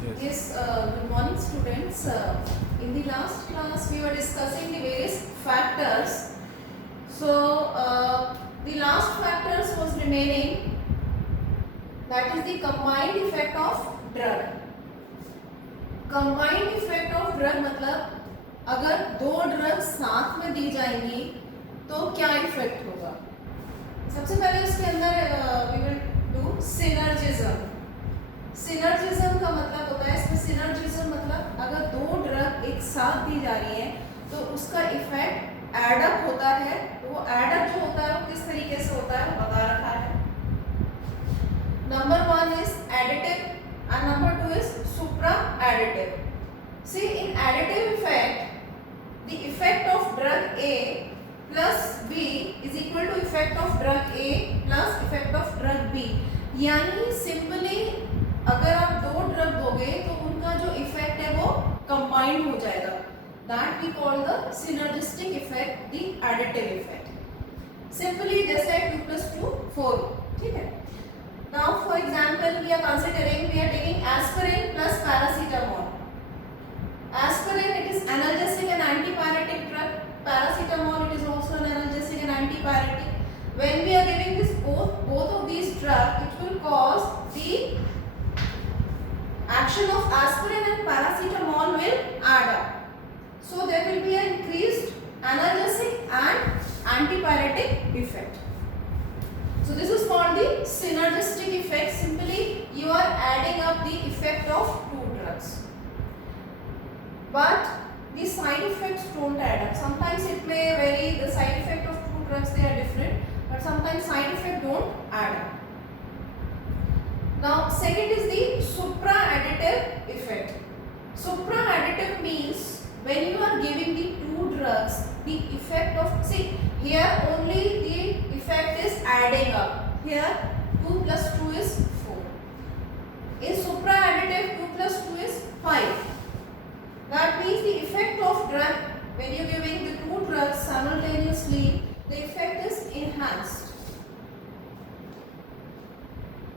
Yes. Yes, good morning students. In the last class we were discussing the various factors. The last factors was remaining, that is the combined effect of drug. Combined effect of drug मतलब अगर दो drug साथ में दी जाएंगी तो क्या effect होगा। सबसे पहले उसके अंदर we will do synergism. Synergism का मतलब होता है, इसमें सिनर्जिज्म मतलब अगर दो ड्रग एक साथ दी जा रही है तो उसका इफेक्ट एडअप होता है। तो वो एडअप जो होता है वो किस तरीके से होता है वो बता रखा है। Number 1 is additive and number 2 is supra additive. See, in additive effect, the effect of drug A plus B is equal to effect of drug A plus effect of drug B. यानी simply अगर आप दो drug दोगे तो उनका जो effect है वो कंबाइंड हो जाएगा। That we call the synergistic effect, the additive effect. Simply जैसे 2 + 2 4, ठीक है। Now for example we are taking aspirin plus paracetamol. Aspirin, it is analgesic and antipyretic drug. Paracetamol, it is also an analgesic and antipyretic. When we are giving this both of these drugs, it will cause the action of aspirin and paracetamol will add up. So there will be an increased analgesic and antipyretic effect. So this is called the synergistic effect. Simply you are adding up the effect of two drugs, but the side effects don't add up. Sometimes it may vary, the side effect of two drugs, they are different, but sometimes side effect don't add up. Now second is the supra-additive effect. Supra-additive means when you are giving the two drugs, the effect of, see here only the effect is adding up. Here 2 + 2 is 4. In supra-additive 2 + 2 is 5. That means the effect of drug, when you are giving the two drugs simultaneously, the effect is enhanced.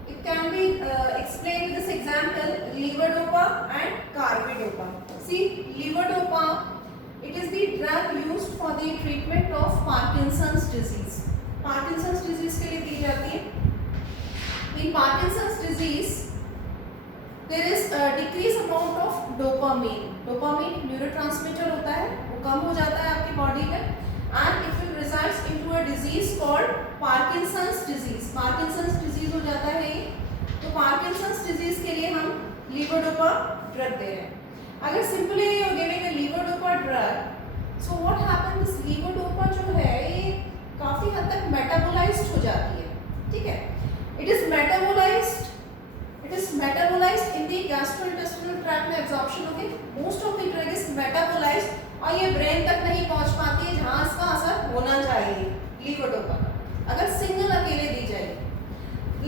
It can be explained with this example, levodopa and carbidopa. See, levodopa, it is the drug used for the treatment of Parkinson's disease. Parkinson's disease के लिए दी जाती है। In Parkinson's disease, there is a decrease amount of dopamine. Dopamine neurotransmitter होता है, वो कम हो जाता है आपकी बॉडी में, and it will result into a disease called Parkinson's disease. Parkinson's disease हो जाता है ये। तो Parkinson's disease के लिए हम levodopa drug दे रहे हैं। अगर simply you are giving a levodopa drug, so what happens, this levodopa जो है ये काफी हद तक मेटाबोलाइज्ड हो जाती है, ठीक है। It is metabolised in the gastrointestinal tract में एब्जॉर्प्शन होगी। Most of the drug is metabolised और ये ब्रेन तक नहीं पहुंच पाती है जहां इसका असर होना चाहिए लीवोडोपा का, अगर सिंगल अकेले दी जाएगी।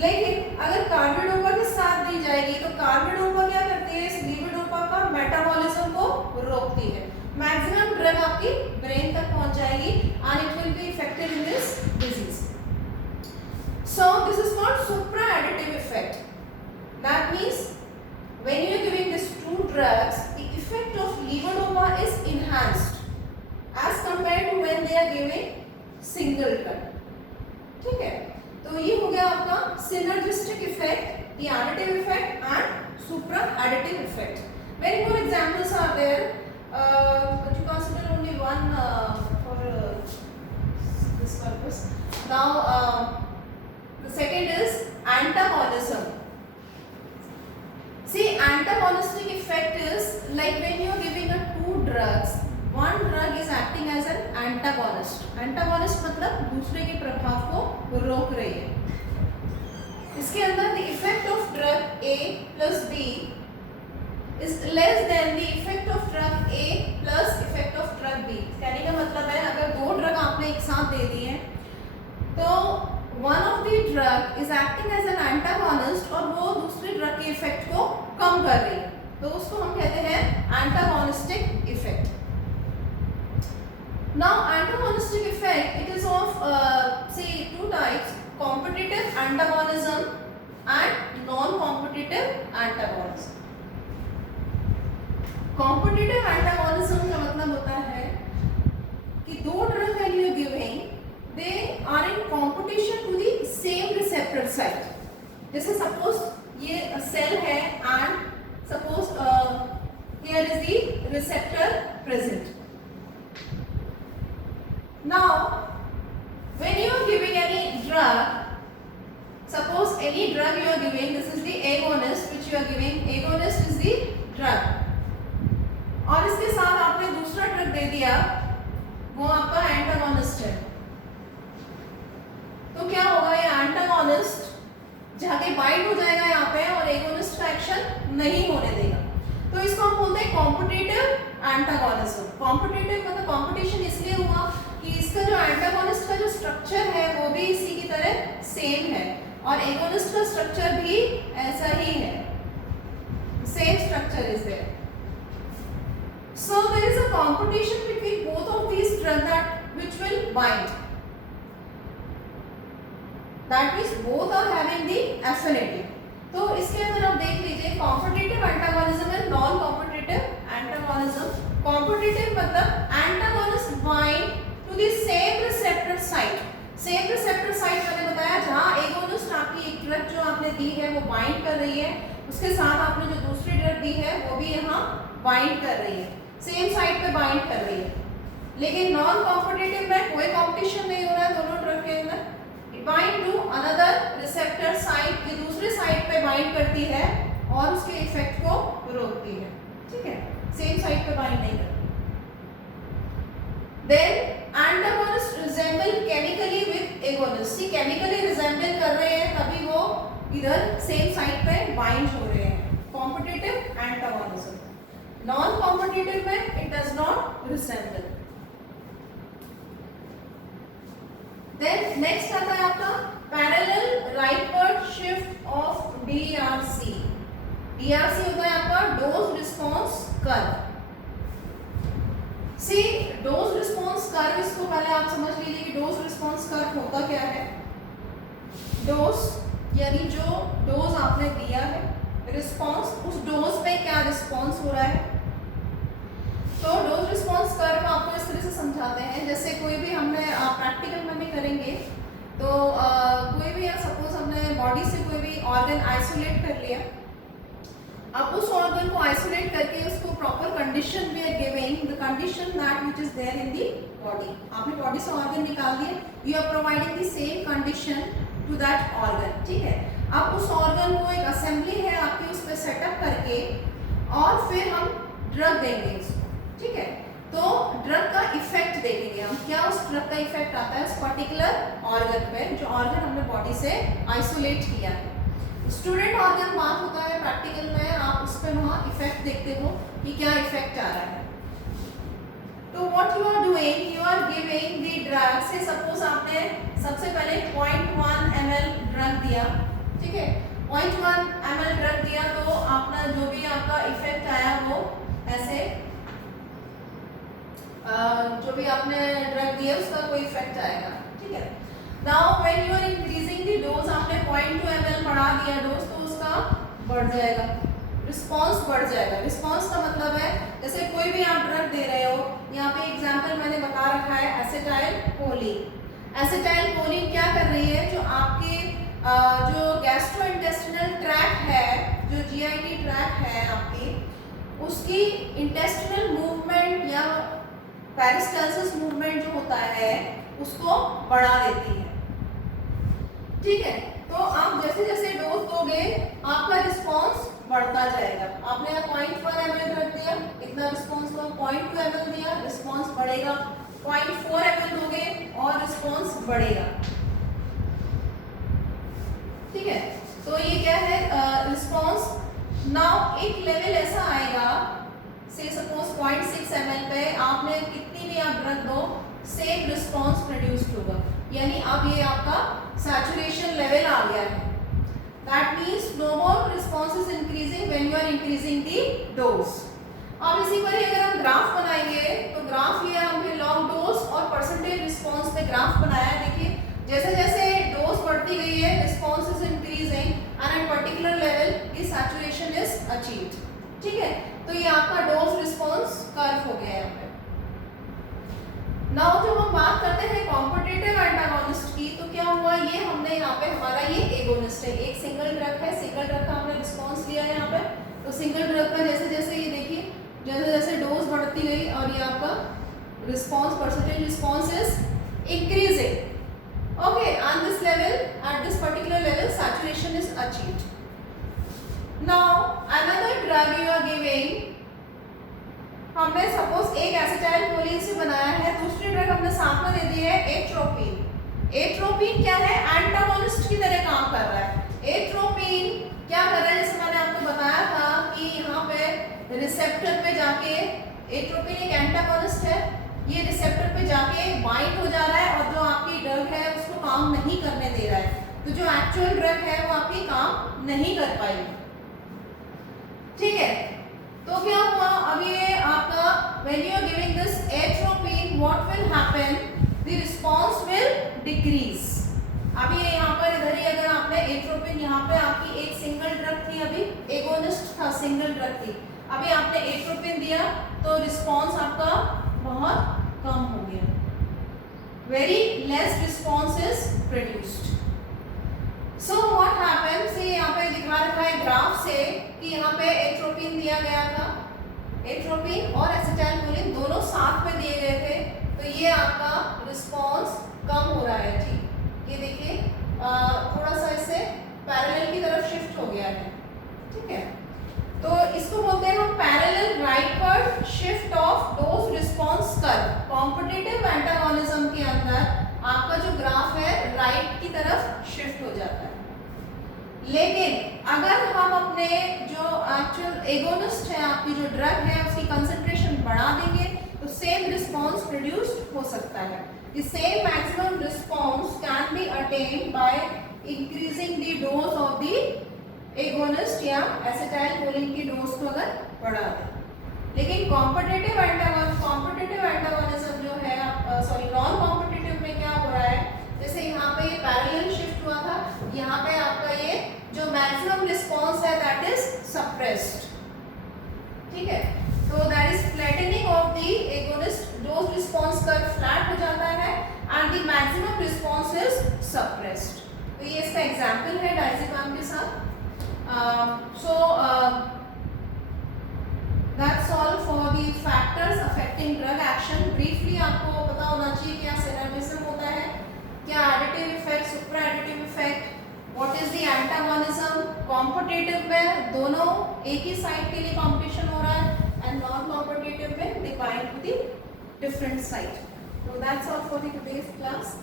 लेकिन अगर कार्बिडोपा के साथ दी जाएगी तो कार्बिडोपा क्या करती है, इस लीवोडोपा का मेटाबॉलिज्म को रोकती है। मैक्सिमम ड्रग आपकी ब्रेन तक पहुंच जाएगी and it will be effective in this disease. So this is called supra-additive effect. That means when you are giving these two drugs, the effect of levodopa is enhanced as compared to when they are giving single drug. ठीक है, तो ये हो गया आपका synergistic effect, the additive effect and supra-additive effect. Many more examples are there. But you consider only one for this purpose. Now the second is antagonism. See, antagonistic effect is like when you are giving a two drugs, one drug is acting as an antagonist. Antagonist मतलब दूसरे के प्रभाव को रोक रही है। इसके अंदर the effect of drug A plus B is less than the effect of drug A plus effect of drug B. कहने का मतलब है अगर दो ड्रग आपने एक साथ दे दी है तो one of the drug is acting as an antagonist और वो दूसरे ड्रग के इफेक्ट को कम कर रही है, तो उसको हम कहते हैं antagonistic effect. Now antagonistic effect, it is of say two types, competitive antagonism and non-competitive antagonism. Competitive antagonism का मतलब होता है कि दो drug when you giving they are in competition to the same receptor site. जैसे suppose ये cell है and suppose here is the receptor present. Now when you are giving any drug, suppose any drug you are giving, this is the agonist which you are giving, agonist is the drug, और इसके साथ आपने दूसरा drug दे दिया वो आपका antagonist है। तो क्या होगा, ये एंटागोनिस्ट जाके बाइंड हो जाएगा यहाँ पे और एगोनिस्ट का एक्शन नहीं होने देगा। तो इसको हम बोलते हैं कॉम्पिटिटिव एंटागोनिज्म। कॉम्पिटिटिव मतलब कॉम्पिटिशन इसलिए हुआ कि इसका जो एंटागोनिस्ट का जो स्ट्रक्चर है वो भी इसी की तरह सेम है और एगोनिस्ट का स्ट्रक्चर भी ऐसा ही है, same structure is there. So there is a competition between both of these drugs that which will bind. That means both are having the affinity. तो इसके अंदर आप देख लीजिए competitive antagonism and non competitive antagonism. Competitive मतलब antagonist bind to the same receptor site. Same receptor site मैंने बताया जहां एगोनिस्ट आपकी एक ड्रग जो आपने दी है वो बाइंड कर रही है, उसके साथ आपने जो दूसरी ड्रग दी है वो भी यहाँ बाइंड कर रही है, सेम साइट पे बाइंड कर रही है। लेकिन नॉन कॉम्पिटिटिव में कोई कंपटीशन नहीं हो रहा है दोनों ड्रग के अंदर। It bind to another receptor site, ये दूसरे साइट पे बाइंड करती है और उसके इफेक्ट को रोकती है, ठीक है, सेम साइट पे बाइंड नहीं करती। Then antagonist resemble chemically with agonist. See chemically resemble कर रहे हैं तभी वो इधर सेम साइट पे बाइंड हो रहे हैं, कॉम्पिटिटिव एंटागोनिज्म। नॉन कॉम्पिटिटिव में it does not resemble. Then next आता है आपका parallel rightward shift of DRC. DRC होता है आपका dose response curve. See dose response curve, इसको पहले आप समझ लीजिए कि डोज रिस्पॉन्स कर्व होता क्या है। डोज यानी जो डोज आपने दिया है, रिस्पॉन्स उस डोज पे क्या रिस्पॉन्स हो रहा है। तो डोज रिस्पॉन्स कर्व आपको इस तरह से समझाते हैं, जैसे कोई भी हमने प्रैक्टिकल में भी करेंगे तो कोई भी सपोज हमने बॉडी से कोई भी ऑर्गन आइसोलेट कर लिया, अब उस ऑर्गन को आइसोलेट करके उसको proper condition we are giving the condition that which is there in the body. आपने बॉडी से ऑर्गन निकाल दिया, you are providing the same condition to that organ, ठीक है। अब उस ऑर्गन को एक असेंबली है आपकी उस पर सेटअप करके और फिर हम ड्रग देंगे उसको, ठीक है। तो ड्रग का इफेक्ट देखेंगे हम, क्या उस ड्रग का इफेक्ट आता है उस पर्टिकुलर ऑर्गन पे जो ऑर्गन हमने बॉडी से आइसोलेट किया है। स्टूडेंट ऑर्गन बात होता है प्रैक्टिकल में, आप उस पर वहाँ इफेक्ट देखते हो कि क्या इफेक्ट आ रहा है। तो what you are doing, you are giving the drug. से सपोज आपने सबसे पहले 0.1 ml ड्रग दिया, ठीक है, 0.1 ml ड्रग दिया तो आपका जो भी आपका इफेक्ट आया वो ऐसे जो भी आपने ड्रग दिया उसका कोई इफेक्ट आएगा, ठीक है। Now when you are increasing the dose, आपने 0.2 ml बढ़ा दिया डोज तो उसका बढ़ जाएगा, रिस्पांस बढ़ जाएगा। रिस्पांस का मतलब है जैसे कोई भी आप ड्रग दे रहे हो, यहाँ पे एग्जांपल मैंने बता रखा है एसिटाइल कोलिन। एसिटाइल कोलिन क्या कर रही है, जो आपके जो गैस्ट्रोइंटेस्टिनल ट्रैक्ट है, जो जीआईटी ट्रैक्ट है आपकी, उसकी इंटेस्टिनल मूवमेंट या पेरिस्टालसिस मूवमेंट जो होता है उसको बढ़ा देती है, ठीक है। तो आप जैसे जैसे डोज दोगे आपका रिस्पांस बढ़ता जाएगा। आपने 0.1 ml ड्रग दिया, इतना रिस्पांस हुआ, 0.2 ml दिया, रिस्पांस बढ़ेगा, 0.4 ml दोगे और रिस्पांस बढ़ेगा, ठीक है। तो ये क्या है रिस्पांस। नाउ एक लेवल ऐसा आएगा, से सपोज 0.6 ml पे आपने कितनी भी आप ड्रग दो सेम रिस्पांस प्रोड्यूस्ड होगा, यानी अब ये आपका सैचुरेशन लेवल आ गया है। That means no more response is increasing when you are increasing the dose. अब इसी पर अगर हम ग्राफ बनाएंगे तो ग्राफ ये हमने लॉग डोज और परसेंटेज रिस्पांस पे ग्राफ बनाया है। देखिए जैसे जैसे डोज बढ़ती गई है response is increasing and at particular level the saturation is achieved. ठीक है, तो ये आपका डोज रिस्पॉन्स कर्व हो गया है यहाँ पे। नाउ जब हम बात करते हैं कॉम्पिटिटिव एंटागोनिस्ट की, तो क्या हुआ, ये हमने यहाँ पे हमारा ये एगोनिस्ट है, एक सिंगल ड्रग है, सिंगल ड्रग का हमने रिस्पॉन्स लिया है यहाँ पे। तो सिंगल ड्रग का जैसे जैसे ये देखिए जैसे जैसे डोज बढ़ती गई और ये आपका response percentage response is increasing. Okay, and this level at this particular level saturation is achieved. Now another drug you are giving, हमने सपोज एक एसिटाइलकोलिन से बनाया है, दूसरी ड्रग हमने साथ में दे दी है एट्रोपिन। एट्रोपिन क्या है, एंटागोनिस्ट की तरह काम कर रहा है। एट्रोपिन क्या कर रहा है, जैसे मैंने आपको बताया था कि यहाँ पे रिसेप्टर पे जाके, एट्रोपिन एक एंटागोनिस्ट है, ये रिसेप्टर पे जाके बाइंड हो जा रहा है और जो आपकी ड्रग है उसको काम नहीं करने दे रहा है, तो जो एक्चुअल ड्रग है वो आपकी काम नहीं कर पाएगी। ठीक है, तो क्या हुआ, अब ये आपका when you are giving this atropine what will happen, the response will decrease। अभी ये यहाँ पर इधर ही अगर आपने एट्रोपिन, यहाँ पे आपकी एक सिंगल ड्रग थी, अभी एगोनिस्ट था, सिंगल ड्रग थी, अभी आपने एट्रोपिन दिया तो रिस्पॉन्स आपका बहुत कम हो गया, very less response is produced. So what happens, ये यहाँ पे दिखा रखा है ग्राफ से कि यहाँ पे एट्रोपिन दिया गया था, एट्रोपिन और एसिटाइलकोलिन दोनों साथ में दिए गए थे, तो ये आपका रिस्पॉन्स कम हो रहा है। ठीक, ये देखिए थोड़ा सा इससे पैरेलल की तरफ शिफ्ट हो गया है। ठीक है, तो इसको बोलते हैं हम parallel rightward shift of dose response curve. Competitive antagonism के अंदर आपका जो ग्राफ है राइट की तरफ शिफ्ट हो जाता है, लेकिन अगर हम अपने जो एक्चुअल एगोनिस्ट है, आपकी जो ड्रग है उसकी कंसंट्रेशन बढ़ा देंगे तो सेम रिस्पॉन्स प्रोड्यूस्ड हो सकता है। The same maximum response can be attend by increasing the dose of the agonist या एसिटाइलकोलिन की डोज को अगर बढ़ा दें। लेकिन कॉम्पिटिटिव एंटागोनिज्म जो है, सॉरी नॉन कॉम्पिटिटिव में क्या हो रहा है, जैसे यहाँ पे ये पैरेलल शिफ्ट हुआ था, यहाँ पे आपका ये जो मैक्सिमम रिस्पॉन्स है दैट इज सप्रेस्ड। ठीक है, तो that is flattening of the agonist, dose response curve flat हो जाता है and the maximum response is suppressed. तो ये इसका एग्जांपल है डायज़ेपाम के साथ। That's all for the factors affecting drug action. Briefly आपको पता होना चाहिए क्या synergism होता है, क्या additive effect, supra additive effect, what is the antagonism, competitive में दोनों एक ही साइड के लिए competition हो रहा है and non competitive में they bind to the different side. So that's all for the today's class.